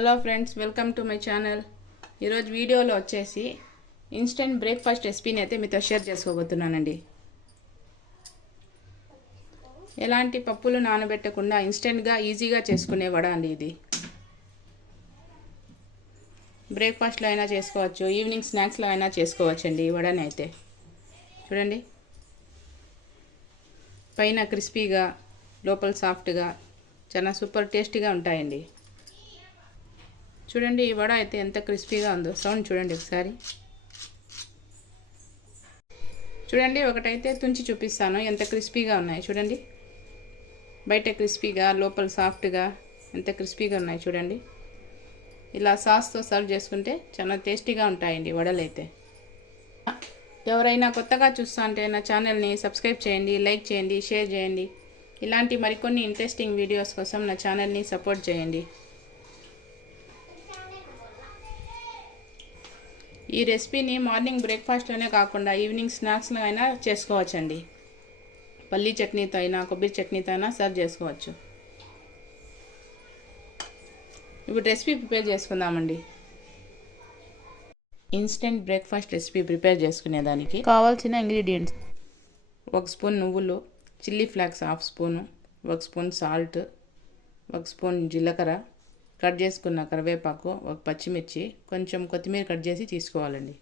Hello friends, welcome to my channel. ఈరోజు వీడియోలో వచ్చేసి ఇన్స్టెంట్ బ్రేక్ఫాస్ట్ రెసిపీని అయితే మీతో షేర్ చేసుకోబోతున్నానండి. ఎలాంటి పప్పులు నానబెట్టకుండా ఇన్స్టెంట్గా ఈజీగా చేసుకునే వడ అండి ఇది. బ్రేక్ఫాస్ట్లో అయినా చేసుకోవచ్చు, ఈవినింగ్ స్నాక్స్లో అయినా చేసుకోవచ్చు అండి ఈ వడని అయితే. చూడండి, పైన క్రిస్పీగా లోపల సాఫ్ట్గా చాలా సూపర్ టేస్టీగా ఉంటాయండి. చూడండి, ఈ వడ అయితే ఎంత క్రిస్పీగా ఉందో. సౌండ్ చూడండి ఒకసారి. చూడండి, ఒకటైతే తుంచి చూపిస్తాను ఎంత క్రిస్పీగా ఉన్నాయి. చూడండి, బయట క్రిస్పీగా లోపల సాఫ్ట్గా ఎంత క్రిస్పీగా ఉన్నాయి. చూడండి, ఇలా సాస్తో సర్వ్ చేసుకుంటే చాలా టేస్టీగా ఉంటాయండి వడలు అయితే. ఎవరైనా కొత్తగా చూస్తా అంటే నా ఛానల్ని సబ్స్క్రైబ్ చేయండి, లైక్ చేయండి, షేర్ చేయండి. ఇలాంటి మరికొన్ని ఇంట్రెస్టింగ్ వీడియోస్ కోసం నా ఛానల్ని సపోర్ట్ చేయండి. ఈ రెసిపీని మార్నింగ్ బ్రేక్ఫాస్ట్లోనే కాకుండా ఈవినింగ్ స్నాక్స్లో అయినా చేసుకోవచ్చండి. పల్లీ చట్నీతో అయినా కొబ్బరి చట్నీతో అయినా సర్వ్ చేసుకోవచ్చు. ఇప్పుడు రెసిపీ ప్రిపేర్ చేసుకుందామండి. ఇన్స్టెంట్ బ్రేక్ఫాస్ట్ రెసిపీ ప్రిపేర్ చేసుకునేదానికి కావాల్సిన ఇంగ్రీడియంట్స్: 1 స్పూన్ నువ్వులు, chilli flax 1/2 spoon, 1 spoon salt, 1 spoon జీలకర్ర, కట్ చేసుకున్న కరివేపాకు, 1 పచ్చిమిర్చి, కొంచెం కొత్తిమీర కట్ చేసి తీసుకోవాలండి.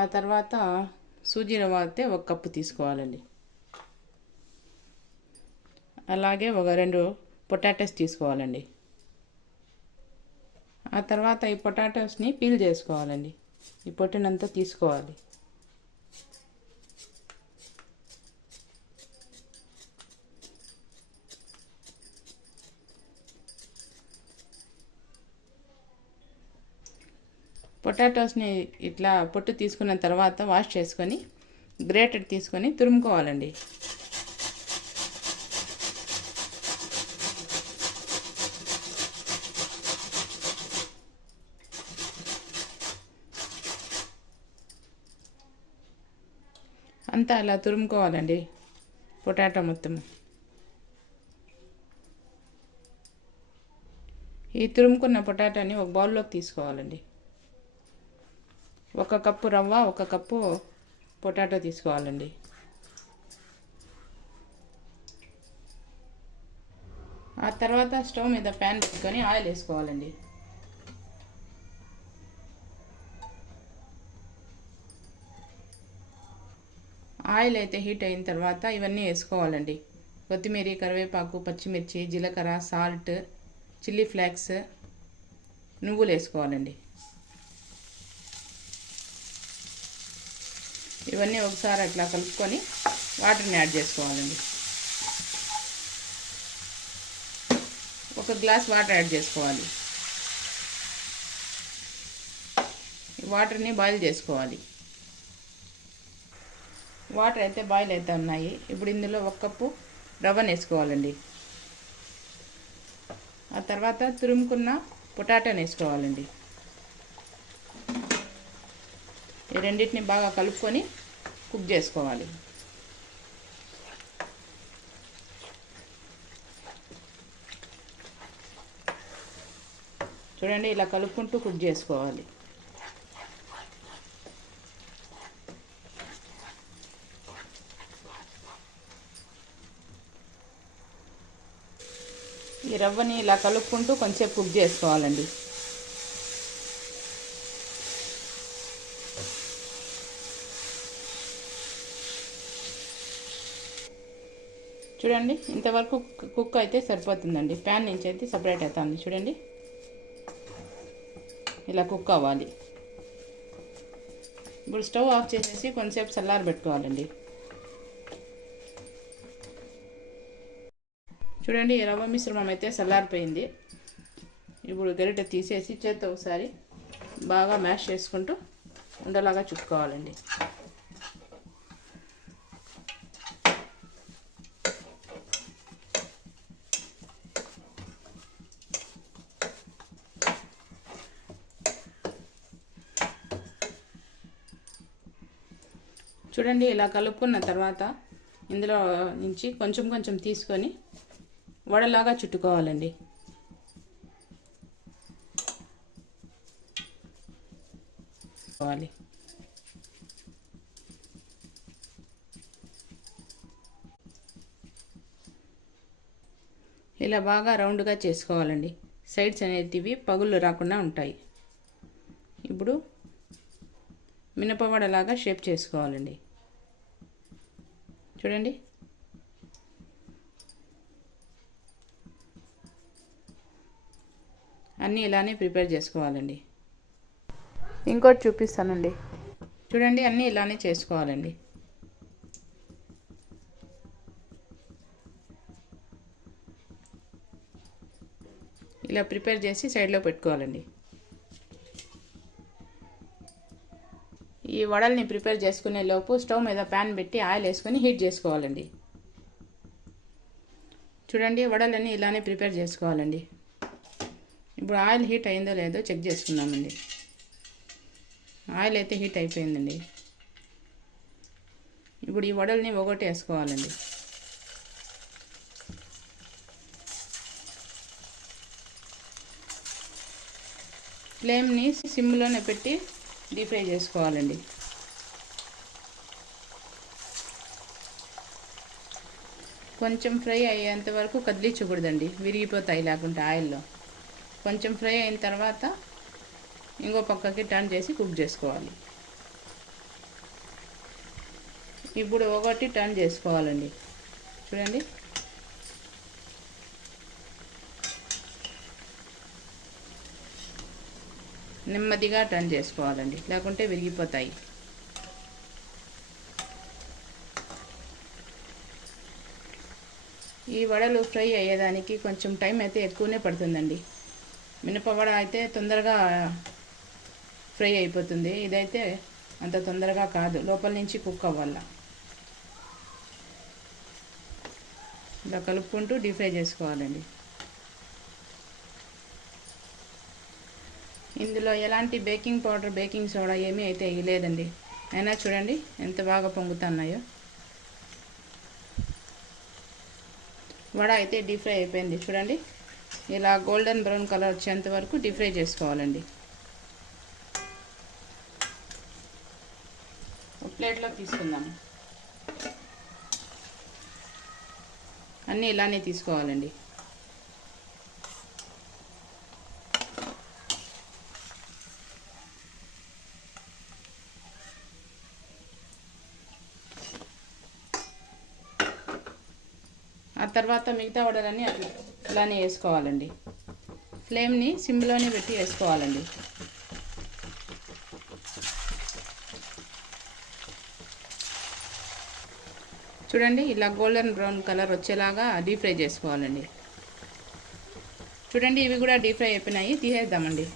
ఆ తర్వాత సూజీ రవ్వ అయితే 1 కప్పు తీసుకోవాలండి. అలాగే 2 పొటాటోస్ తీసుకోవాలండి. ఆ తర్వాత ఈ పొటాటోస్ని పీల్ చేసుకోవాలండి. ఈ పొట్టునంతా తీసుకోవాలి. పొటాటోస్ని ఇట్లా పొట్టు తీసుకున్న తర్వాత వాష్ చేసుకొని గ్రేటెడ్ తీసుకొని తురుముకోవాలండి. అంతా అలా తురుముకోవాలండి పొటాటో మొత్తం. ఈ తురుముకున్న పొటాటోని ఒక బౌల్లోకి తీసుకోవాలండి. 1 కప్పు రవ్వ, 1 కప్పు పొటాటో తీసుకోవాలండి. ఆ తర్వాత స్టవ్ మీద ప్యాన్ పెట్టుకొని ఆయిల్ వేసుకోవాలండి. ఆయిల్ అయితే హీట్ అయిన తర్వాత ఇవన్నీ వేసుకోవాలండి. కొత్తిమీర, కరివేపాకు, పచ్చిమిర్చి, జీలకర్ర, సాల్ట్, చిల్లీ ఫ్లేక్స్, నువ్వులు వేసుకోవాలండి. ఇవన్నీ ఒకసారి అట్లా కలుపుకొని వాటర్ని యాడ్ చేసుకోవాలండి. 1 గ్లాస్ వాటర్ యాడ్ చేసుకోవాలి. ఈ వాటర్ని బాయిల్ చేసుకోవాలి. వాటర్ అయితే బాయిల్ అయితే ఉన్నాయి. ఇప్పుడు ఇందులో 1 కప్పు రవ్వను వేసుకోవాలండి. ఆ తర్వాత తురుముకున్న పొటాటోని వేసుకోవాలండి. ఈ రెండింటిని బాగా కలుపుకొని కుక్ చేసుకోవాలి. చూడండి, ఇలా కలుపుకుంటూ కుక్ చేసుకోవాలి. ఈ రవ్వని ఇలా కలుపుకుంటూ కొంచెంసేపు కుక్ చేసుకోవాలండి. చూడండి, ఇంతవరకు కుక్ అయితే సరిపోతుందండి. ప్యాన్ నుంచి అయితే సపరేట్ అవుతుంది. చూడండి, ఇలా కుక్ అవ్వాలి. ఇప్పుడు స్టవ్ ఆఫ్ చేసేసి కొంచెంసేపు చల్లారబెట్టుకోవాలండి. చూడండి, ఈ రవ్వ మిశ్రమం అయితే చల్లారిపోయింది. ఇప్పుడు గరిటె తీసేసి చేత్తో ఒకసారి బాగా మ్యాష్ చేసుకుంటూ ఉండలాగా చుట్టుకోవాలండి. చూడండి, ఇలా కలుపుకున్న తర్వాత ఇందులో నుంచి కొంచెం కొంచెం తీసుకొని వడలాగా చుట్టుకోవాలండి. చేసుకోవాలి. ఇలా బాగా రౌండ్గా చేసుకోవాలండి. సైడ్స్ అనేటివి పగుళ్ళు రాకుండా ఉంటాయి. ఇప్పుడు మినపవడలాగా షేప్ చేసుకోవాలండి. చూడండి, అన్నీ ఇలానే ప్రిపేర్ చేసుకోవాలండి. ఇంకోటి చూపిస్తానండి. చూడండి, అన్నీ ఇలానే చేసుకోవాలండి. ఇలా ప్రిపేర్ చేసి సైడ్లో పెట్టుకోవాలండి. ఈ వడల్ని ప్రిపేర్ చేసుకునే లోపు స్టవ్ మీద ప్యాన్ పెట్టి ఆయిల్ వేసుకొని హీట్ చేసుకోవాలండి. చూడండి, వడలన్నీ ఇలానే ప్రిపేర్ చేసుకోవాలండి. ఇప్పుడు ఆయిల్ హీట్ అయిందో లేదో చెక్ చేసుకుందామండి. ఆయిల్ అయితే హీట్ అయిపోయిందండి. ఇప్పుడు ఈ వడల్ని ఒకటి వేసుకోవాలండి. ఫ్లేమ్ని సిమ్లోనే పెట్టి డీప్ ఫ్రై చేసుకోవాలండి. కొంచెం ఫ్రై అయ్యేంత వరకు కదిలించకూడదండి, విరిగిపోతాయి లేకుంటే ఆయిల్లో. కొంచెం ఫ్రై అయిన తర్వాత ఇంకో పక్కకి టర్న్ చేసి కుక్ చేసుకోవాలి. ఇప్పుడు ఒకటి టర్న్ చేసుకోవాలండి. చూడండి, నెమ్మదిగా టర్న్ చేసుకోవాలండి, లేకుంటే విరిగిపోతాయి. ఈ వడలు ఫ్రై అయ్యేదానికి కొంచెం టైం అయితే ఎక్కువనే పడుతుందండి. మినపవడ అయితే తొందరగా ఫ్రై అయిపోతుంది, ఇదైతే అంత తొందరగా కాదు, లోపల నుంచి కుక్ అవ్వాల. ఇలా కలుపుకుంటూ డీప్ ఫ్రై చేసుకోవాలండి. ఇందులో ఎలాంటి బేకింగ్ పౌడర్, బేకింగ్ సోడా ఏమీ అయితే వేయలేదండి. అయినా చూడండి ఎంత బాగా పొంగుతున్నాయో. వడ అయితే డీప్ ఫ్రై అయిపోయింది. చూడండి, ఇలా గోల్డెన్ బ్రౌన్ కలర్ వచ్చేంత వరకు డీప్ ఫ్రై చేసుకోవాలండి. ఒక ప్లేట్లో తీసుకుందాము. అన్నీ ఇలానే తీసుకోవాలండి. ఆ తర్వాత మిగతా వడలన్నీ అట్లా ఇలానే వేసుకోవాలండి. ఫ్లేమ్ని సిమ్లోనే పెట్టి వేసుకోవాలండి. చూడండి, ఇలా గోల్డెన్ బ్రౌన్ కలర్ వచ్చేలాగా డీప్ ఫ్రై చేసుకోవాలండి. చూడండి, ఇవి కూడా డీప్ ఫ్రై అయిపోయినాయి. తీసేద్దామండి,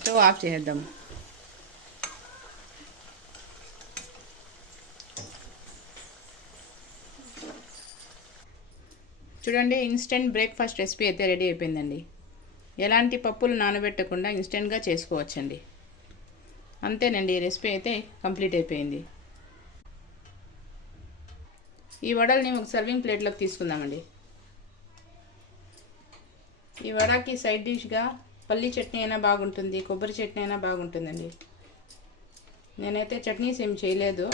స్టవ్ ఆఫ్ చేద్దాము. చూడండి, ఇన్స్టెంట్ బ్రేక్ఫాస్ట్ రెసిపీ అయితే రెడీ అయిపోయిందండి. ఎలాంటి పప్పులు నానబెట్టకుండా ఇన్స్టెంట్గా చేసుకోవచ్చండి. అంతేనండి, ఈ రెసిపీ అయితే కంప్లీట్ అయిపోయింది. ఈ వడల్ని ఒక సర్వింగ్ ప్లేట్లోకి తీసుకుందామండి. ఈ వడకి సైడ్ డిష్గా పల్లి చట్నీ అయినా బాగుంటుంది, కొబ్బరి చట్నీ అయినా బాగుంటుందండి. నేనైతే చట్నీస్ ఏం చేయలేదు,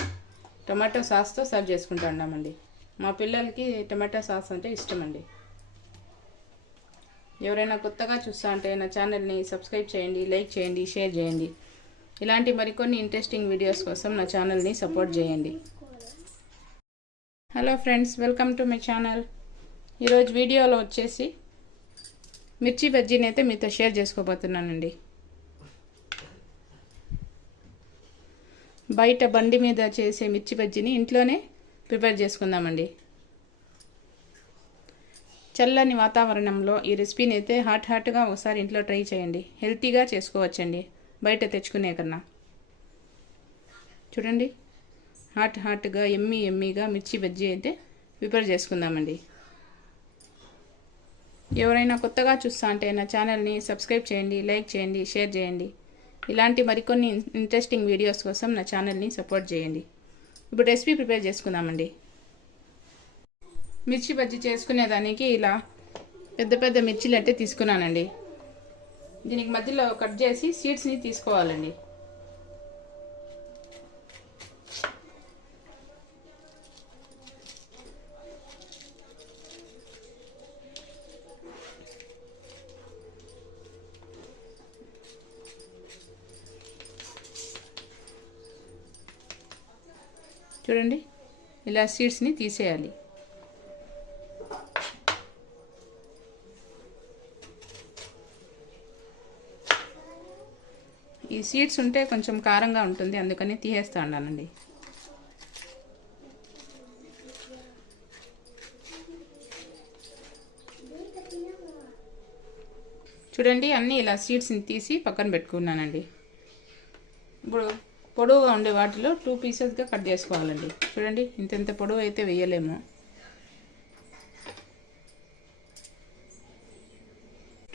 టొమాటో సాస్తో సర్వ్ చేసుకుంటున్నామండి. మా పిల్లలకి టమాటా సాస్ అంటే ఇష్టమండి. ఎవరైనా కొత్తగా చూస్తా అంటే నా ఛానల్ని సబ్స్క్రైబ్ చేయండి, లైక్ చేయండి, షేర్ చేయండి. ఇలాంటి మరికొన్ని ఇంట్రెస్టింగ్ వీడియోస్ కోసం నా ఛానల్ని సపోర్ట్ చేయండి. Hello friends, welcome to my channel. ఈరోజు వీడియోలో వచ్చేసి మిర్చి బజ్జీని అయితే మీతో షేర్ చేసుకోబోతున్నానండి. బయట బండి మీద చేసే మిర్చి బజ్జీని ఇంట్లోనే ప్రిపేర్ చేసుకుందామండి. చల్లని వాతావరణంలో ఈ రెసిపీని అయితే హాట్గా ఒకసారి ఇంట్లో ట్రై చేయండి. హెల్తీగా చేసుకోవచ్చండి బయట తెచ్చుకునే కన్నా. చూడండి, హాట్గా ఎమ్మీగా మిర్చి బజ్జీ అయితే ప్రిపేర్ చేసుకుందామండి. ఎవరైనా కొత్తగా చూస్తా అంటే నా ఛానల్ని సబ్స్క్రైబ్ చేయండి, లైక్ చేయండి, షేర్ చేయండి. ఇలాంటి మరికొన్ని ఇంట్రెస్టింగ్ వీడియోస్ కోసం నా ఛానల్ని సపోర్ట్ చేయండి. ఇప్పుడు రెసిపీ ప్రిపేర్ చేసుకుందామండి. మిర్చి బజ్జీ చేసుకునేదానికి ఇలా పెద్ద మిర్చిలు అంటే తీసుకున్నానండి. దీనికి మధ్యలో కట్ చేసి సీడ్స్ని తీసుకోవాలండి. చూడండి, ఇలా సీడ్స్ని తీసేయాలి. ఈ సీడ్స్ ఉంటే కొంచెం కారంగా ఉంటుంది, అందుకని తీసేస్తా ఉన్నానండి. చూడండి, అన్నీ ఇలా సీడ్స్ని తీసి పక్కన పెట్టుకున్నానండి. ఇప్పుడు పొడవుగా ఉండే వాటిలో 2 పీసెస్గా కట్ చేసుకోవాలండి. చూడండి, ఇంత పొడవు అయితే వేయలేము.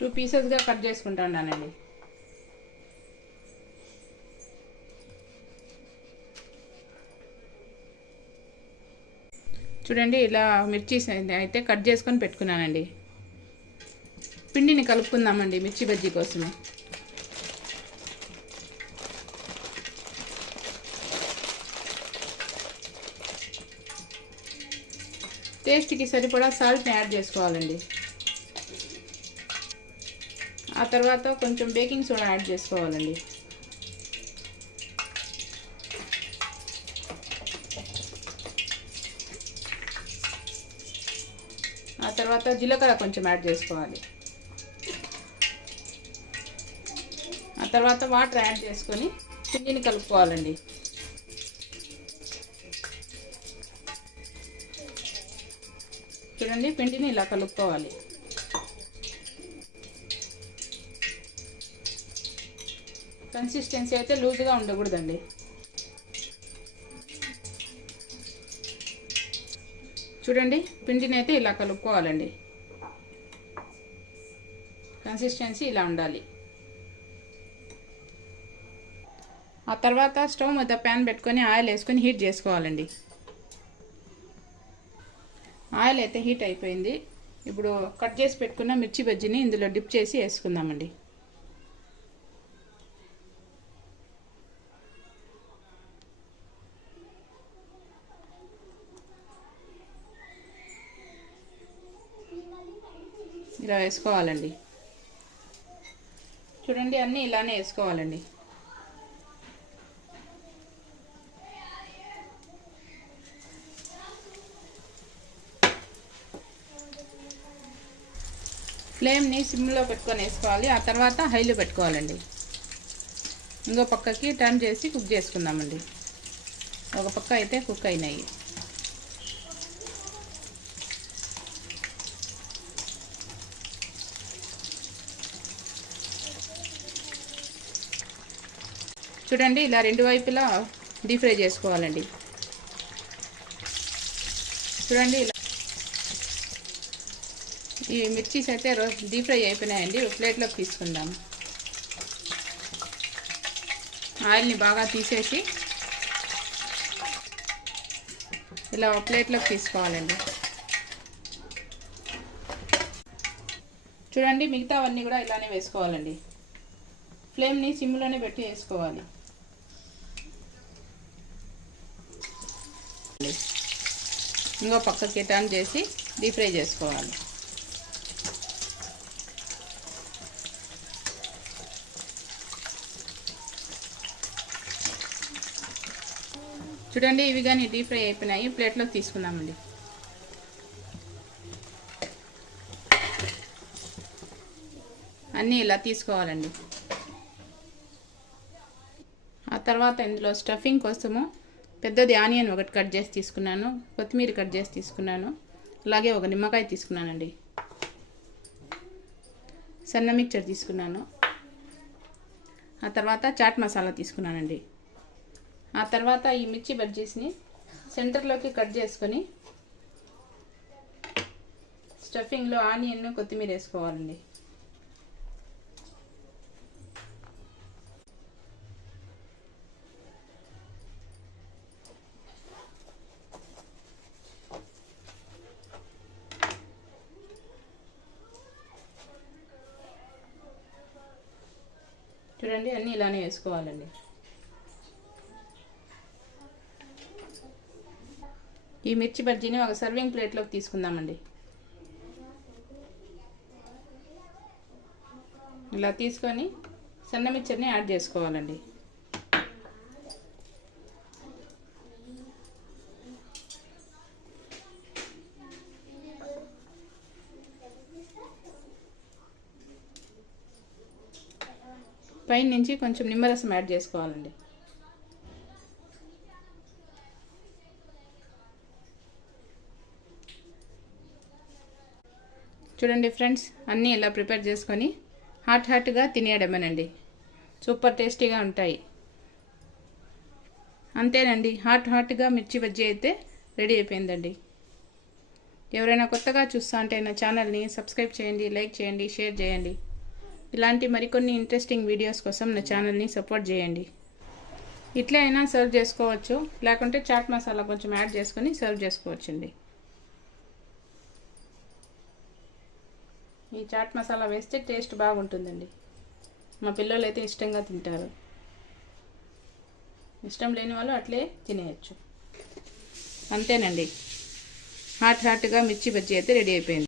2 పీసెస్గా కట్ చేసుకుంటానండి. చూడండి, ఇలా మిర్చి అయితే కట్ చేసుకొని పెట్టుకున్నానండి. పిండిని కలుపుకుందామండి మిర్చి బజ్జీ కోసము. టేస్ట్కి సరిపడా సాల్ట్ని యాడ్ చేసుకోవాలండి. ఆ తర్వాత కొంచెం బేకింగ్ సోడా యాడ్ చేసుకోవాలండి. ఆ తర్వాత జీలకర్ర కొంచెం యాడ్ చేసుకోవాలి. ఆ తర్వాత వాటర్ యాడ్ చేసుకొని పిండిని కలుపుకోవాలండి. చూడండి, పిండిని ఇలా కలుపుకోవాలి. కన్సిస్టెన్సీ అయితే లూజ్గా ఉండకూడదండి. చూడండి, పిండిని అయితే ఇలా కలుపుకోవాలండి. కన్సిస్టెన్సీ ఇలా ఉండాలి. ఆ తర్వాత స్టవ్ మీద ప్యాన్ పెట్టుకొని ఆయిల్ వేసుకొని హీట్ చేసుకోవాలండి. ఆయిల్ అయితే హీట్ అయిపోయింది. ఇప్పుడు కట్ చేసి పెట్టుకున్న మిర్చి బజ్జీని ఇందులో డిప్ చేసి వేసుకుందామండి. ఇలా వేసుకోవాలండి. చూడండి, అన్నీ ఇలానే వేసుకోవాలండి. ఫ్లేమ్ని సిమ్లో పెట్టుకొని వేసుకోవాలి. ఆ తర్వాత హైలో పెట్టుకోవాలండి. ఇంకో పక్కకి టర్న్ చేసి కుక్ చేసుకుందామండి. ఒక పక్క అయితే కుక్ అయినాయి. చూడండి, ఇలా 2 వైపులా డీప్ ఫ్రై చేసుకోవాలండి. చూడండి, ఇలా ఈ మిర్చీస్ అయితే డీప్ ఫ్రై అయిపోయినాయండి. ప్లేట్లోకి తీసుకుందాం. ఆయిల్ని బాగా తీసేసి ఇలా ప్లేట్లోకి తీసుకోవాలండి. చూడండి, మిగతావన్నీ కూడా ఇలానే వేసుకోవాలండి. ఫ్లేమ్ని సిమ్లోనే పెట్టి వేసుకోవాలి. ఇంకో పక్కకి టర్న్ చేసి డీప్ ఫ్రై చేసుకోవాలి. చూడండి, ఇవి కానీ డీప్ ఫ్రై అయిపోయినాయి. ప్లేట్లోకి తీసుకుందామండి. అన్నీ ఇలా తీసుకోవాలండి. ఆ తర్వాత ఇందులో స్టఫింగ్ కోసము పెద్దది ఆనియన్ ఒకటి కట్ చేసి తీసుకున్నాను, కొత్తిమీర కట్ చేసి తీసుకున్నాను, అలాగే ఒక నిమ్మకాయ తీసుకున్నానండి, సన్న మిక్చర్ తీసుకున్నాను, ఆ తర్వాత చాట్ మసాలా తీసుకున్నానండి. ఆ తర్వాత ఈ మిర్చి బజ్జీస్ని సెంటర్లోకి కట్ చేసుకొని స్టఫింగ్లో ఆనియన్ కొత్తిమీర వేసుకోవాలండి. చూడండి, అన్నీ ఇలానే వేసుకోవాలండి. ఈ మిర్చి బజ్జీని ఒక సర్వింగ్ ప్లేట్లోకి తీసుకుందామండి. ఇలా తీసుకొని సన్న మిర్చిని యాడ్ చేసుకోవాలండి. పైన నుంచి కొంచెం నిమ్మరసం యాడ్ చేసుకోవాలండి. చూడండి ఫ్రెండ్స్, అన్నీ ఇలా ప్రిపేర్ చేసుకొని హాట్గా తినేయడమేనండి. సూపర్ టేస్టీగా ఉంటాయి. అంతేనండి, హాట్గా మిర్చి బజ్జీ అయితే రెడీ అయిపోయిందండి. ఎవరైనా కొత్తగా చూస్తా అంటే నా ఛానల్ని సబ్స్క్రైబ్ చేయండి, లైక్ చేయండి, షేర్ చేయండి. ఇలాంటి మరికొన్ని ఇంట్రెస్టింగ్ వీడియోస్ కోసం నా ఛానల్ని సపోర్ట్ చేయండి. ఇట్లా అయినా సర్వ్ చేసుకోవచ్చు, లేకుంటే చాట్ మసాలా కొంచెం యాడ్ చేసుకొని సర్వ్ చేసుకోవచ్చండి. ఈ చాట్ మసాలా వేస్తే టేస్ట్ బాగుంటుందండి. మా పిల్లలు అయితే ఇష్టంగా తింటారు. ఇష్టం లేని వాళ్ళు అట్లే తినేయచ్చు. అంతేనండి, హాట్గా మిర్చి బజ్జీ అయితే రెడీ అయిపోయింది.